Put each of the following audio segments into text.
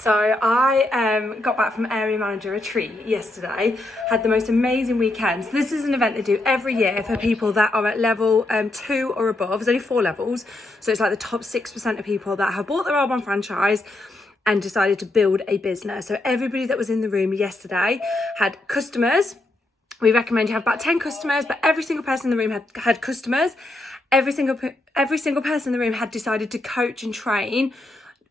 So I got back from Area Manager Retreat yesterday, had the most amazing weekend. So this is an event they do every year for people that are at level 2 or above. There's only 4 levels. So it's like the top 6% of people that have bought their Arbonne franchise and decided to build a business. So everybody that was in the room yesterday had customers. We recommend you have about 10 customers, but every single person in the room had customers. Every single person in the room had decided to coach and train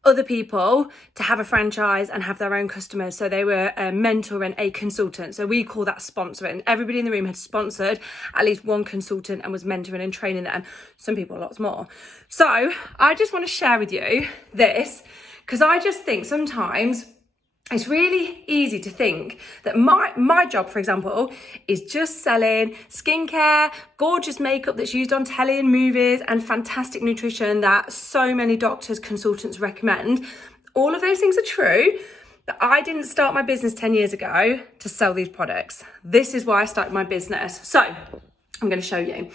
other people to have a franchise and have their own customers. So they were a mentor and a consultant. So we call that sponsoring. Everybody in the room had sponsored at least one consultant and was mentoring and training them. Some people lots more. So I just want to share with you this, because I just think sometimes it's really easy to think that my job, for example, is just selling skincare, gorgeous makeup that's used on telly and movies, and fantastic nutrition that so many doctors, consultants recommend. All of those things are true, but I didn't start my business 10 years ago to sell these products. This is why I started my business. So I'm going to show you.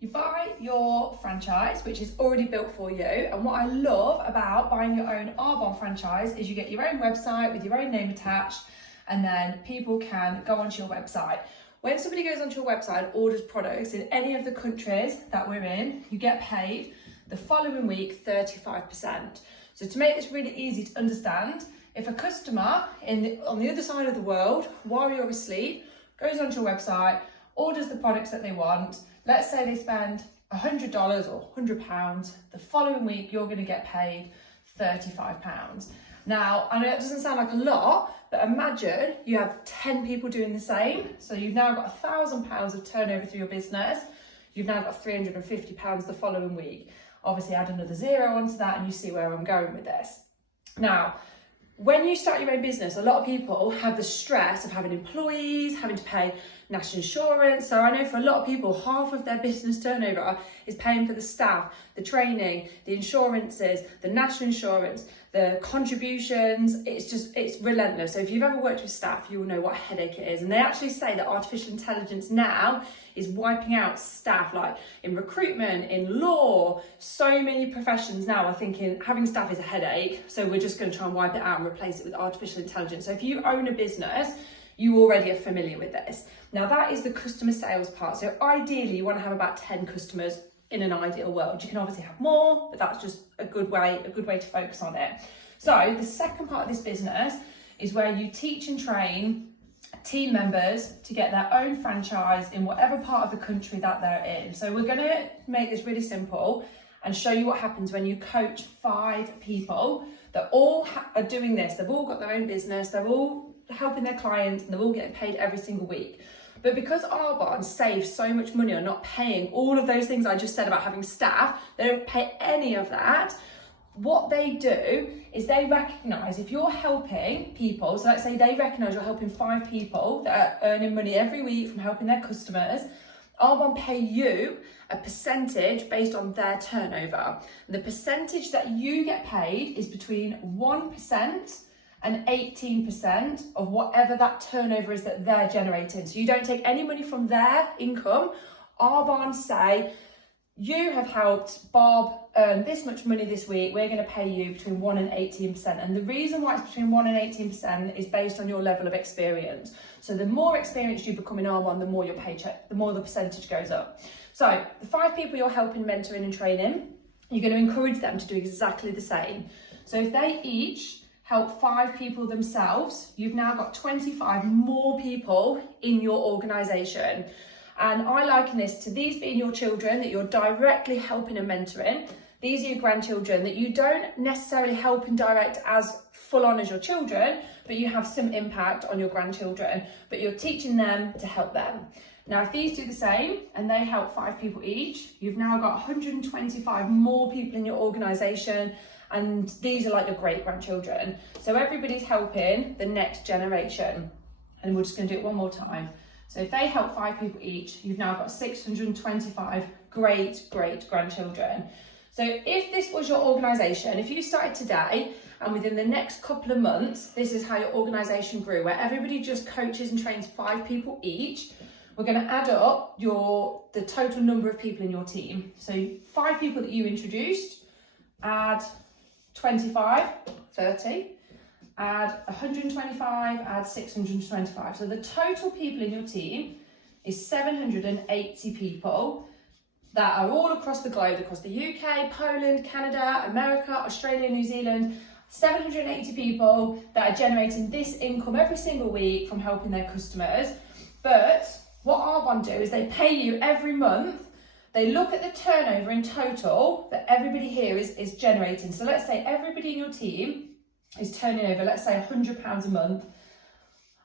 You buy your franchise, which is already built for you. And what I love about buying your own Arbonne franchise is you get your own website with your own name attached, and then people can go onto your website. When somebody goes onto your website and orders products in any of the countries that we're in, you get paid the following week 35%. So to make this really easy to understand, if a customer on the other side of the world, while you're asleep, goes onto your website, orders the products that they want, let's say they spend $100 or £100, the following week you're going to get paid £35. Now, I know it doesn't sound like a lot, but imagine you have 10 people doing the same. So you've now got £1,000 of turnover through your business. You've now got £350 the following week. Obviously add another zero onto that and you see where I'm going with this. Now, when you start your own business, a lot of people have the stress of having employees, having to pay national insurance. So I know for a lot of people, half of their business turnover is paying for the staff, the training, the insurances, the national insurance, the contributions. It's relentless. So if you've ever worked with staff, you'll know what a headache it is. And they actually say that artificial intelligence now is wiping out staff, like in recruitment, in law. So many professions now are thinking having staff is a headache, so we're just going to try and wipe it out and replace it with artificial intelligence. So if you own a business, you already are familiar with this. Now that is the customer sales part. So ideally you want to have about 10 customers in an ideal world. You can obviously have more, but that's just a good way to focus on it. So the second part of this business is where you teach and train team members to get their own franchise in whatever part of the country that they're in. So we're going to make this really simple and show you what happens when you coach 5 people that all are doing this. They've all got their own business, they're all helping their clients, and they're all getting paid every single week. But because Arbonne saves so much money on not paying all of those things I just said about having staff, they don't pay any of that. What they do is they recognise if you're helping people, so let's say they recognise you're helping 5 people that are earning money every week from helping their customers, Arbonne pay you a percentage based on their turnover. And the percentage that you get paid is between 1% and 18% of whatever that turnover is that they're generating. So you don't take any money from their income. Arbonne say, you have helped Bob earn this much money this week, we're going to pay you between 1 and 18%. And the reason why it's between 1 and 18% is based on your level of experience. So the more experienced you become in Arbonne, the more your paycheck, the more the percentage goes up. So the 5 people you're helping, mentoring and training, you're going to encourage them to do exactly the same. So if they each help 5 people themselves, you've now got 25 more people in your organisation. And I liken this to these being your children that you're directly helping and mentoring. These are your grandchildren that you don't necessarily help and direct as full on as your children, but you have some impact on your grandchildren, but you're teaching them to help them. Now, if these do the same and they help 5 people each, you've now got 125 more people in your organisation, and these are like your great grandchildren. So everybody's helping the next generation. And we're just going to do it one more time. So if they help 5 people each, you've now got 625 great grandchildren. So if this was your organisation, if you started today and within the next couple of months, this is how your organisation grew, where everybody just coaches and trains 5 people each, we're going to add up the total number of people in your team. So 5 people that you introduced, add 25, 30, add 125, add 625. So the total people in your team is 780 people that are all across the globe, across the UK, Poland, Canada, America, Australia, New Zealand. 780 people that are generating this income every single week from helping their customers. But what Arbonne do is they pay you every month. They look at the turnover in total that everybody here is generating. So let's say everybody in your team is turning over, let's say £100 a month.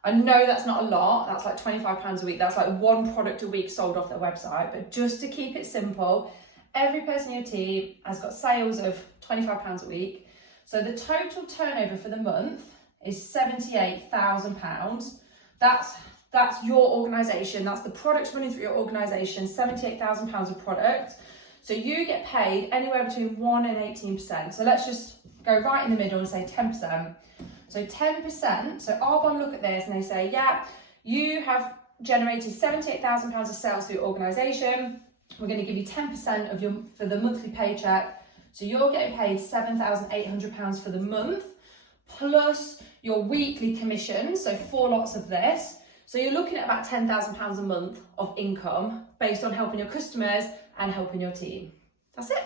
I know that's not a lot, that's like £25 a week, that's like one product a week sold off their website, but just to keep it simple, every person in your team has got sales of £25 a week. So the total turnover for the month is £78,000. That's your organisation, that's the products running through your organisation, £78,000 of product. So you get paid anywhere between 1 and 18%. So let's just go right in the middle and say 10%. So 10%, so Arbonne look at this and they say, yeah, you have generated £78,000 of sales through your organisation. We're going to give you 10% of for the monthly paycheck. So you're getting paid £7,800 for the month, plus your weekly commission, so 4 lots of this. So you're looking at about £10,000 a month of income based on helping your customers and helping your team. That's it.